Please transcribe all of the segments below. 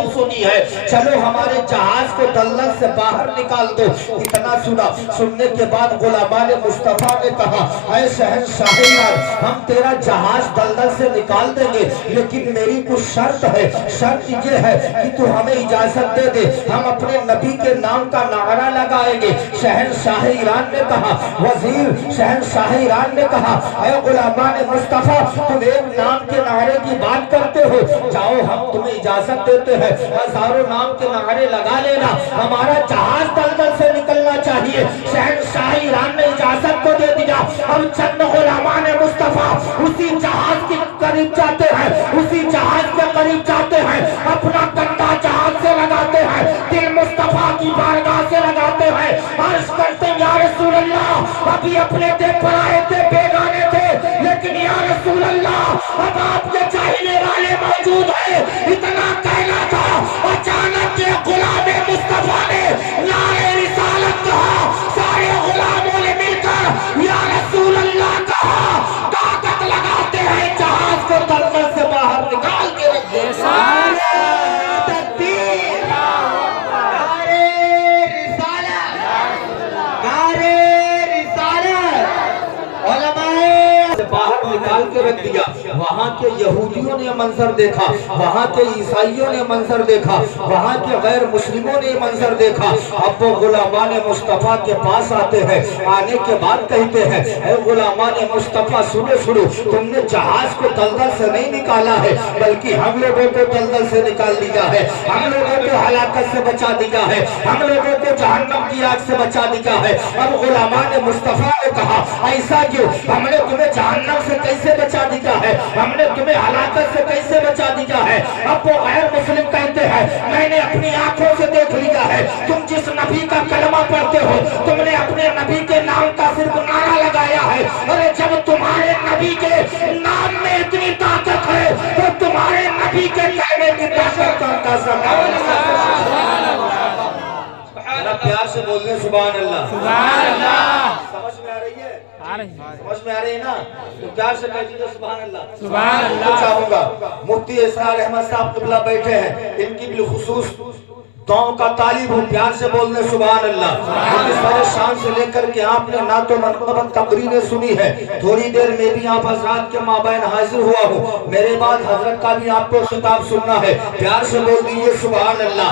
तौसीफ सुनी है, चलो हमारे जहाज को दलदल से बाहर निकाल दो। इतना सुना, सुनने के बाद गुलामान मुस्तफा ने कहा, ऐ शहंशाह ईरान, हम तेरा जहाज दलदल से निकाल देंगे, लेकिन मेरी कुछ शर्त है। शर्त ये है कि तू हमें इजाजत दे दे, हम अपने नबी के नाम का नारा लगाएंगे। शहंशाह ईरान ने कहा, वजीर शहंशाह ईरान ने कहा, ऐ गुलामान मुस्तफा, तुम एक नाम के नारे की बात करते हो, जाओ हम तुम्हें इजाजत देते हैं, हजारों नाम के नारे लगा लेना, हमारा जहाज दलदल से निकलना चाहिए। शहंशाह ईरान ने इजाजत को दे दिया। अब चंद गुलामान मुस्तफा उसी जहाज के करीब जाते हैं, उसी जहाज के करीब जाते हैं, अपना कंधा जहाज से लगाते हैं, दिल मुस्तफा की बारगाह से लगाते हैं, अर्ज करते हैं, या रसूल अल्लाह, अभी अपने दिल पर आए थे, बेगाने थे, लेकिन या रसूल अल्लाह, अब आपके चाहने वाले मौजूद हैं। इतना कहना था, अचानक ये गुलाम मुस्तफा ने नारे रिसालत कहा, सारे गुलामों ने मिलकर या रसूल अल्लाह कहा, ताकत लगाते हैं, जहाज को दलदल से बाहर निकाल के रखिए। बाहर निकाल के रख दिया। वहाँ के यहूदियों ने मंजर देखा, वहाँ के ईसाइयों ने मंजर देखा, वहाँ के गैर मुस्लिमों ने मंजर देखा। अब वो गुलामान मुस्तफा के पास आते हैं, आने के बाद कहते हैं, ऐ गुलामान मुस्तफा, सुनो सुनो, तुमने जहाज को दलदल से नहीं निकाला है, बल्कि हम लोगों को दलदल से निकाल दिया है, हम लोगों को हलाकत से बचा दिया है, हम लोगों को जहन्नम की आग से बचा दिया है। अब गुलामान मुस्तफा ने कहा, ऐसा क्यों? हमने तुम्हें जहन्नम से कैसे बचा दिया है, हमने तुम्हें हलाकत से कैसे बचा दिया है? अब वो गैर मुस्लिम कहते हैं, मैंने अपनी आंखों से देख लिया है, तुम जिस नबी का कलमा पढ़ते हो, तुमने अपने नबी के नाम का सिर्फ नारा लगाया है। अरे जब तुम्हारे नबी के नाम में इतनी ताकत है, तो तुम्हारे नबी के कहने की ताकत का प्यार से बोलने सुभान अल्लाह। सुभान अल्लाह। समझ में आ रही है? समझ में आ रही है ना? तो प्यार से कह दीजिए सुभान अल्लाह। सुभान अल्लाह। चाहूंगा मुफ्ती इसरार अहमद साहब क़िबला बैठे हैं, इनकी बिलखुसूस गाँव का तालिब हूँ, प्यार से बोलने सुभान अल्लाह। इस बड़े शान से लेकर के आपने ना तो मनक़बत तकरीरें सुनी है, थोड़ी देर में भी आप हजरात के माबैन हाजिर हुआ हूँ, मेरे बाद हजरत का भी आपको खिताब सुनना है, प्यार से बोल दीजिए सुभान अल्लाह।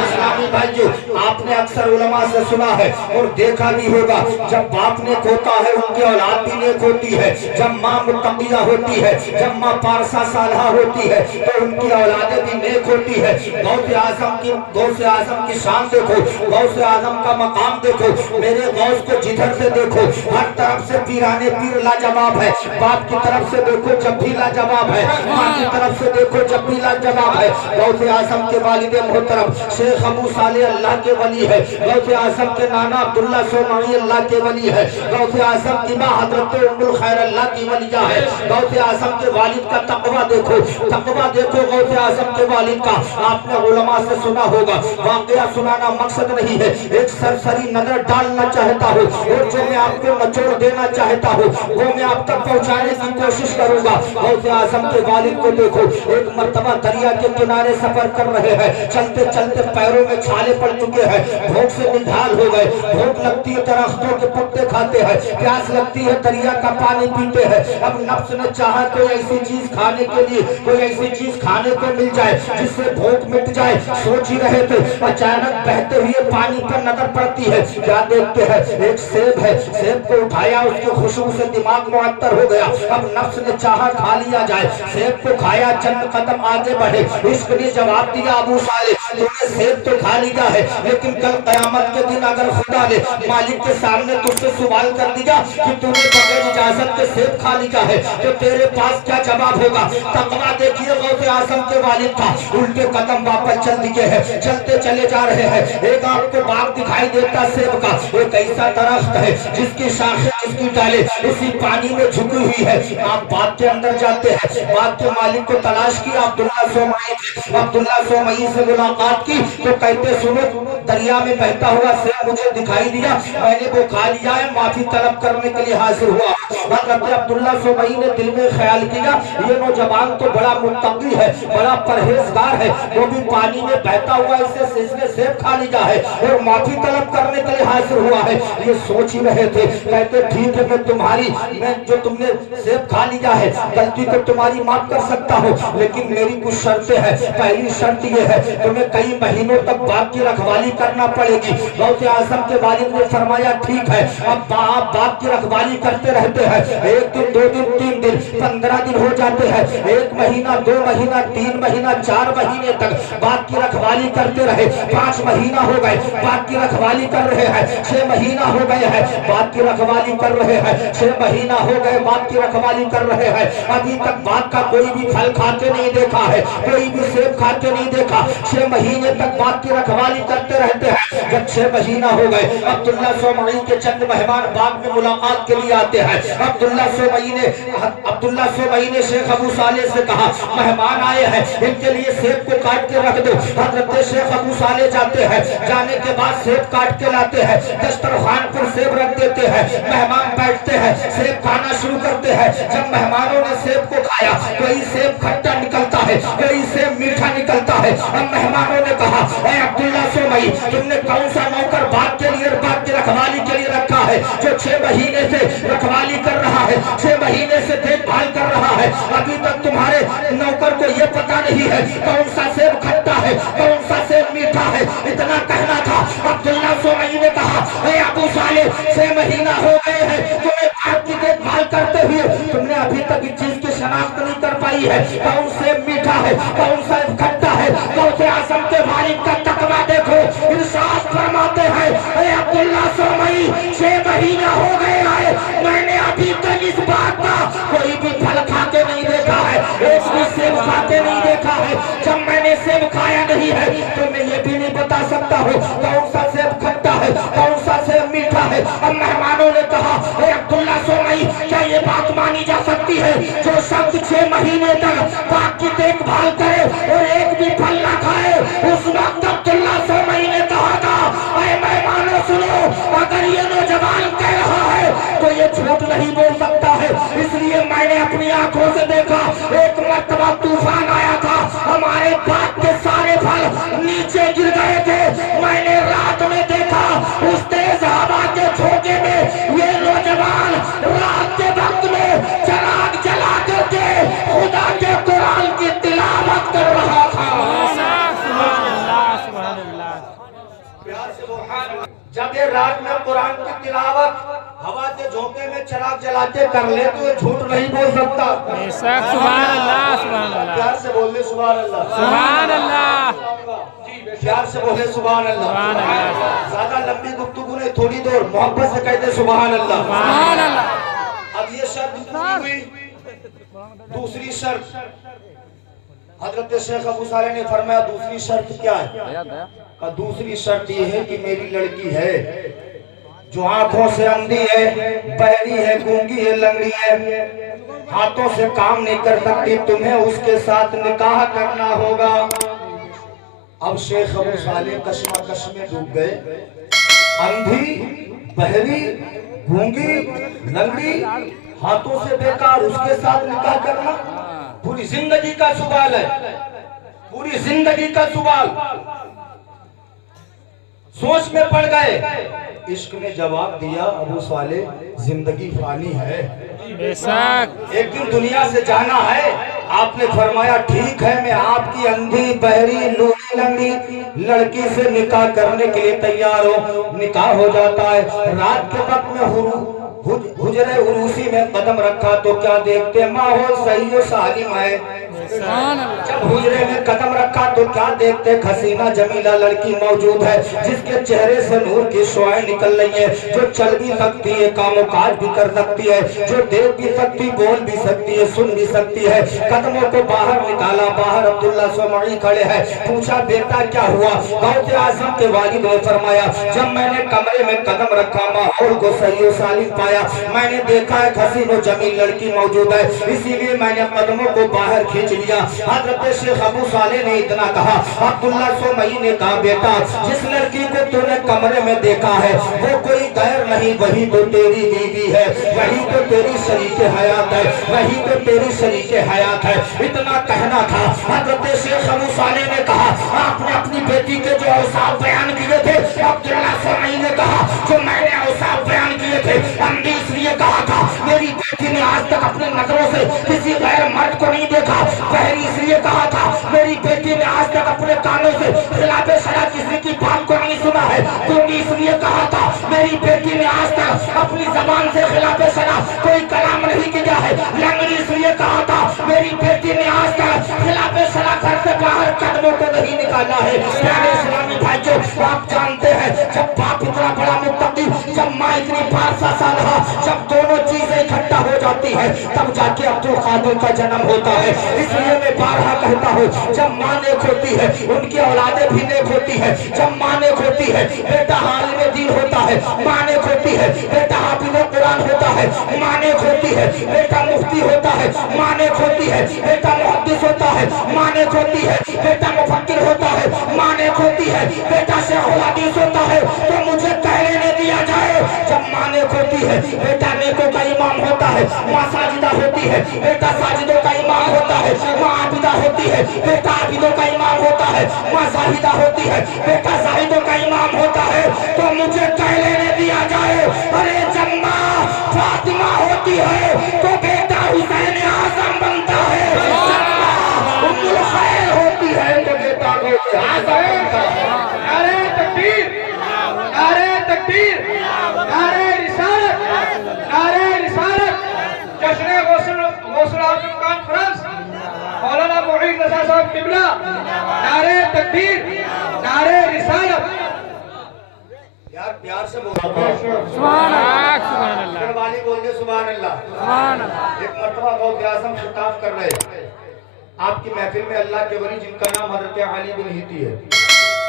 इस्लामी भाइयों, आपने अक्सर उलमा से सुना है और देखा भी होगा, जब बाप नेक होता है, उनकी औलाद भी नेक होती है, जब माँ मुत्तकिया होती है, जब माँ पारसा सालहा होती है, तो उनकी औलादें भी नेक होती है। गौसे आजम की शान देखो, गौसे आजम का मकाम देखो, मेरे गौस को जिधर से देखो हर तरफ से पीराने पीर लाजवाब है। बाप की तरफ से देखो जब भी लाजवाब है, माँ की तरफ से देखो जब भी लाजवाब है। गौसे आजम के वालिद मोहतरम शेख अबू साले अल्लाह के वली है, गौसे आजम के नाना अब्दुल्ला सोमानी अल्लाह के वली है, गौसे आजम की माँ हजरत उम्मुल खैर अल्लाह की वलिया है। गौसे आजम के वालिद का तकवा देखो, तकवा देखो गौसे आजम के वालिद का। आपने उलमा से सुना होगा, वाकया सुनाना मकसद नहीं है, एक सरसरी नजर डालना चाहता हूँ और जो मैं आपको नचोड़ देना चाहता हूँ वो मैं आप तक पहुँचाने की कोशिश करूंगा। गौसे आजम के वालिद को देखो, एक मर्तबा दरिया के किनारे सफर कर रहे हैं, चलते चलते पैरों में छाले पड़ चुके हैं, भूख से निढाल हो गए, भूख लगती है दरख्तों के पत्ते खाते हैं, प्यास लगती है दरिया का पानी पीते हैं। अब नफ्स ने चाहा कोई ऐसी चीज खाने के लिए, कोई ऐसी चीज खाने को मिल जाए जिससे भूख मिट जाए, सोच ही रहे थे, अचानक बहते हुए पानी पर नजर पड़ती है, क्या देखते हैं, एक सेब है, सेब को उठाया, उसके खुशबू से दिमाग मुअत्तर हो गया। अब नफ्स ने चाहा खा लिया जाए, सेब को खाया, चंद कदम आगे बढ़े, इश्क ने जवाब दिया, अबू साले तूने सेब तो खा लिया है, लेकिन कल कयामत के दिन अगर खुदा ने मालिक के सामने तुझसे सवाल कर दिया कि तूने बगैर इजाजत के सेब खा लिया है, तो तेरे पास क्या जवाब होगा? तकवा देखिए गौसे आजम के वालिद था, उल्टे कदम वापस चल दिए हैं, चलते चले जा रहे हैं। एक आपको बाग दिखाई देता सेब का, एक ऐसा दरख्त है जिसकी शाखें उसकी डाले इसी पानी में झुकी हुई है। आप बाग के अंदर जाते हैं, बाग के मालिक को तलाश किया, अब्दुल्ला सोमई से मुलाकात की तो कहते सुनो दरिया में बहता हुआ सेब मुझे दिखाई दिया, मैंने वो खा लिया है, माफी तलब करने के लिए हाजिर हुआ। अब्दुल्ला सोमई ने दिल में ख्याल किया ये नौजवान तो बड़ा मुत्तकी है, बड़ा परहेजगार है, वो भी पानी में बहता हुआ इसने सेब खा लिया है और माफी तलब करने के लिए हाजिर हुआ है। ये सोच ही रहे थे, कहते ठीक है मैं जो तुमने सेब खा लिया है गलती तो तुम्हारी माफ कर सकता हूँ, लेकिन मेरी कुछ शर्तें हैं। पहली शर्त ये है तुम्हें कई महीनों तक बाग की रखवाली करना पड़ेगी। गौसे आजम के वालिद ने फरमाया ठीक है, अब आप बाग की रखवाली करते रहते हैं, 1 दिन 2 दिन 3 दिन 15 दिन हो जाते हैं, 1 महीना 2 महीना 3 महीना 4 महीने तक बाग की रखवाली करते रहे, 5 महीना हो गए बाग की रखवाली कर रहे हैं, 6 महीना हो गए हैं बाग की रखवाली कर रहे हैं, 6 महीना हो गए बाग की रखवाली कर रहे हैं, अभी तक बाग का कोई भी फल खाते नहीं देखा है, कोई भी सेब खाते नहीं देखा। 6 महीने तक बाग की रखवाली करते रहते हैं। जब 6 महीना हो गए अब्दुल्ला सोमई के चंद मेहमान बाग में मुलाकात के लिए आते हैं। अब्दुल्ला सोमई ने शेख अबू साले से कहा मेहमान आए हैं, इनके लिए सेब को काट के रख दो। हजरत शेख अबू साले जाते हैं, जाने के बाद सेब काट के लाते हैं, दस्तरखान पर सेब रख देते हैं, मेहमान बैठते हैं, सेब खाना शुरू करते हैं। जब मेहमानों ने सेब को खाया कोई सेब खट्टा निकलता है, कोई सेब मीठा निकलता है। अब मेहमानों ने कहा ऐ अब्दुल्ला सोमई तुमने कौन सा नौकर बाग के लिए बाग की रखवाली के लिए रखा है जो 6 महीने से रखवाली कर रहा है, 6 महीने से देखभाल कर रहा है, अभी तक तुम्हारे नौकर को यह पता नहीं है कौन सा सेब खट्टा है कौन सा सेब मीठा है। इतना कहना था। अब्दुल्ला सोमई ने कहा ऐ अबू साले 6 महीना हो गए हैं तुम्हें बाग की देखभाल करते हुए, तुमने अभी तक इस चीज की शनाख्त नहीं कर पाई है कौन सेब मीठा है कौन सा खट्टा है। गौसे आजम के मालिक का तकवा देखो, इरशाद फरमाते हैं ऐ अब्दुल्ला सोमई 6 महीना हो गए हैं, मैंने अभी तक इस बात का कोई भी फल खाते नहीं देखा है, एक भी सेब खाते नहीं देखा है। जब मैंने सेब खाया नहीं है तो मैं ये भी नहीं बता सकता हूँ कौन सा सेब खट्टा है कौन सा सेब मीठा है। अब मेहमानों ने कहा ऐ अब्दुल्ला सोमई क्या ये बात मानी जा सकती है जो शख्स 6 महीने तक बाग की देखभाल करे और एक भी फल ना खाए। उस वक्त अब्दुल्ला सोमई ने कहा था ऐ मेहमानों सुनो, अगर ये नौजवान कह रहा है तो ये झूठ नहीं बोल सकता है, इसलिए मैंने अपनी आंखों से देखा। एक मर्तबा तूफान आया था, हमारे बाग के सारे फल नीचे गिर गए थे, मैंने रात में देखा उस तेज हवा के झोंके में ये नौजवान रात के वक्त में चिराग जला करके खुदा के कुरान की तिलावत कर रहा था। जब ये रात में कुरान की तिलावत हवा के झोंके में चिराग जला के कर ले तो ये झूठ नहीं बोल सकता। सुभान अल्लाह, सुभान अल्लाह। प्यार से बोले सुभान अल्लाह, सुभान अल्लाह, प्यार से बोले सुभान अल्लाह। ज्यादा लंबी गुफ्तगू नहीं, थोड़ी देर मोहब्बत से कहते सुभान अल्लाह, सुभान अल्लाह। अब ये शर्त हुई। दूसरी शर्त हजरत शेख अबू साले ने फरमाया दूसरी शर्त क्या है? दूसरी शर्त ये है कि मेरी लड़की है जो आंखों से अंधी है, बहरी है, गूंगी है, लंगड़ी है, हाथों से काम नहीं कर सकती, तुम्हें उसके साथ निकाह करना होगा। अब शेख अबू साले कश्मकश में डूब गए। अंधी, बहरी, गूंगी, लंगड़ी, हाथों से बेकार, उसके साथ निकाह करना पूरी जिंदगी का सवाल है, पूरी जिंदगी का सवाल। सोच में पड़ गए। इश्क ने जवाब दिया अबू साले जिंदगी फानी है, बेशक एक दिन दुनिया से जाना है। आपने फरमाया ठीक है, मैं आपकी अंधी, बहरी, लूली, लंगड़ी लड़की से निकाह करने के लिए तैयार हूँ। निकाह हो जाता है। रात के वक्त में हुजरे उरूसी में कदम रखा तो क्या देखते माहौल सही और सालिम है, जब हुजरे में कदम रखा तो क्या देखते, हसीना जमीला लड़की मौजूद है जिसके चेहरे से नूर की शुआएं निकल रही है, जो चल भी सकती है, कामो काज भी कर सकती है, जो देख भी सकती, बोल भी सकती है, सुन भी सकती है। कदमों को बाहर निकाला, बाहर अब्दुल्ला सोमई खड़े हैं। पूछा बेटा क्या हुआ? गौसे आजम के वालिद ने फरमाया जब मैंने कमरे में कदम रखा, माहौल को सही और सालिम पाया, मैंने देखा है हसीन और जमील लड़की मौजूद है, इसीलिए मैंने कदमों को बाहर खींच लिया। हजरत शेख अबू साले ने इतना कहा। अब्दुल्ला सोमई ने कहा बेटा जिस लड़की को तूने कमरे में देखा है वो कोई गैर नहीं, वही तो तेरी बीवी है, वही तो तेरी शरीके हयात है, वही तो तेरी शरीके हयात है। इतना कहना था। हजरत शेख अबू साले ने कहा आपने अपनी बेटी के जो औसाफ बयान किए थे, अब्दुल्ला सोमई ने कहा जो मैंने औसाफ बयान किए थे हमने इसलिए कहा था मेरी बेटी ने आज तक अपने नजरों से किसी गैर मर्द को नहीं देखा। पहली इसलिए कहा था मेरी बेटी ने आज तक अपने कानों से खिलाफे शरा किसी की बात को नहीं सुना है। तुमने इसलिए कहा था मेरी बेटी ने आज तक अपनी जबान से खिलाफे शरा कोई कलाम नहीं किया है। लंगड़ी इसलिए कहा था मेरी बेटी ने आज तक खिलाफे शरा घर से बाहर कदमों को नहीं निकाला है। प्यारे इस्लामी भाइयों आप जानते हैं जब बाप इतना बड़ा मुत्तकी, जब माँ इतनी पारसा सालहा, जब दोनों चीजें इकट्ठा हो जाती है तब जाके अब्दुल कादिर का जन्म होता है। इसलिए मैं बारहा कहता हूँ जब माँ नेक होती है उनकी औलादे भी नेक होती है। जब माँ नेक होती है बेटा हालिम दीन होता है, माँ नेक होती है बेटा हाफिज कुरान होता है, माँ नेक होती है बेटा मुफ्ती होता है, माँ नेक होती है बेटा मुहद्दिस होता है, माँ नेक होती है बेटा मुफक्किर होता है, माँ नेक होती है बेटा शेखुल हदीस होता है। तो मुझे कहने नहीं दिया जाए जब माँ नेक होती है बेटा नेकों का इमाम होता है, माँ साजिदा होती है बेटा साजिदों का इमाम होता है, माँ आबिदा होती है बेटा आबिदों का इमाम होता है, माँ जाहिदा होती है बेटा जाहिदों का इमाम होता है। तो मुझे कहने नहीं दिया जाए अरे जब माँ फातिमा होती है तो बेटा हुसैन आजम बनता है, जब माँ उम्मुल खैर होती है तो बेटा गौसे आजम बनता है। नारे तकबीर, नारे तकबीर, नारे रिसालत, नारे रिसालत। जश्न गौसुल आजम कॉन्फ्रेंस मौलाना मुईद रजा साहब किबला, नारे तकबीर, नारे रिसालत। यार प्यार से बोलो सुभान अल्लाह, फिर वाली बोल दे सुभान अल्लाह। सुभान अल्लाह। एक मर्तबा गौसे आजम खिताब कर रहे आपकी महफिल में अल्लाह के वली जिनका नाम हजरत अली बिन हिती है,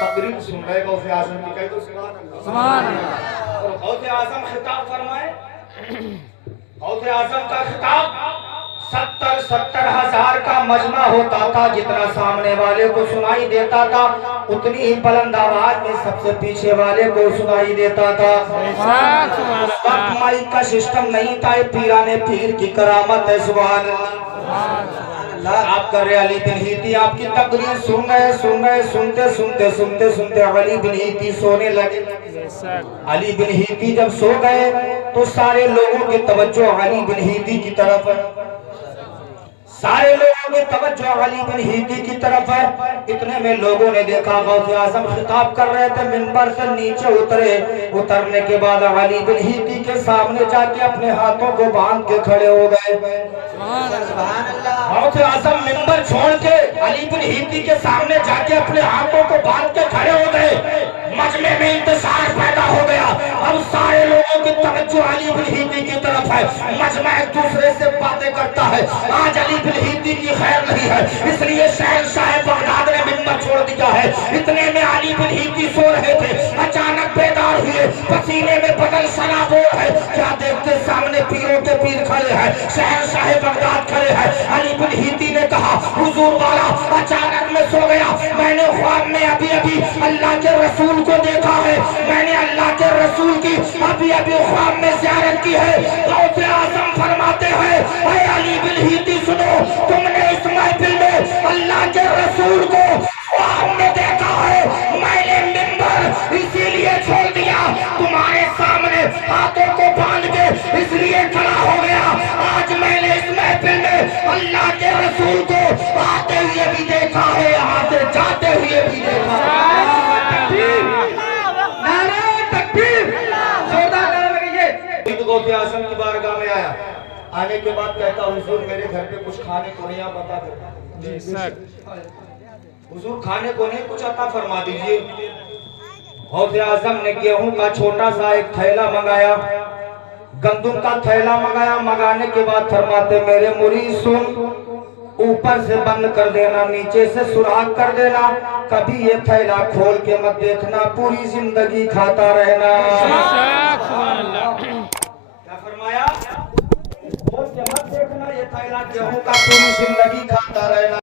तकरीर सुन रहे गौसे आजम की, कह दो सुभान अल्लाह। सुभान अल्लाह। और गौसे आजम खिताब फरमाए, गौसे आजम का खिताब 70 हजार का मजमा होता था, जितना सामने वाले को सुनाई देता था उतनी ही बुलंद आवाज में सबसे पीछे वाले को सुनाई देता था। वक्त माइक का सिस्टम नहीं था, पीराने पीर की करामत है। सुभान अल्लाह। आप कर रहे अली बिन हिती आपकी तकरीर सुन रहे सुनते सुनते सुनते सुनते अली बिन हिती सोने लगे। अली बिन हिती जब सो गए तो सारे लोगों की तवज्जो अली बिन हिती की तरफ है, सारे लोगों की तवज्जो अली बिन हिती की तरफ है। इतने में लोगों ने देखा गौसे आजम खिताब कर रहे थे, मिंबर से नीचे उतरे, उतरने के बाद अली बिन हिती के सामने जाके अपने हाथों को बांध के खड़े हो गए। गौसे आजम मिंबर छोड़ के अली बिन हिती के सामने जाके अपने हाथों को बांध के खड़े हो गए। मजमे में इंतजार पैदा हो गया। अब सारे लोगों की तवज्जो अली बिन हिती की तरफ है, मजमा एक दूसरे से बातें करता है। आज अली बिन हिती की खैर नहीं है, इसलिए शहंशाह बगदाद ने मिंबर छोड़ दिया है। इतने में अली बिन हिती सो रहे थे, अचानक बेदार हुए, पसीने में बदन सराबोर है। क्या देखते सामने पीरों के पीर खड़े हैं, शहंशाह बगदाद खड़े हैं। अली बिन हिती ने कहा हुजूर वाला अचानक मैं सो गया, मैंने ख्वाब में अभी अभी अल्लाह के रसूल को देखा है, मैंने अल्लाह के रसूल की अभी अभी ख्वाब में ज़ियारत की है। गौसे आज़म फरमाते हैं ऐ अली बिन हिती सुनो, तुमने इस महफिल में अल्लाह के रसूल को ख्वाब में देखा है, मैंने मिंबर इसीलिए छोड़ दिया, तुम्हारे सामने हाथों को बांध के इसलिए खड़ा हो गया। आज मैंने इस महफिल में अल्लाह के रसूल को आते हुए भी देखा है, यहाँ से जाते हुए भी देखा है। गौसे आज़म की बारगाह में आया, आने के बाद कहता हुजूर मेरे घर पे कुछ खाने को नहीं, आप बता दो। جی سر حضور کھانے کو نہیں کچھ عطا فرما دیجئے. غوث اعظم نے گیہوں کا چھوٹا سا ایک تھیلا منگایا, گندم کا تھیلا منگایا. منگانے کے بعد فرماتے میرے مرید سن, اوپر سے بند کر دینا, نیچے سے سوراخ کر دینا, کبھی یہ تھیلا کھول کے مت دیکھنا, پوری زندگی کھاتا رہنا. سبحان اللہ. کیا فرمایا؟ کھول کے مت دیکھنا, یہ تھیلا گیہوں کا پوری زندگی کھاتا رہنا.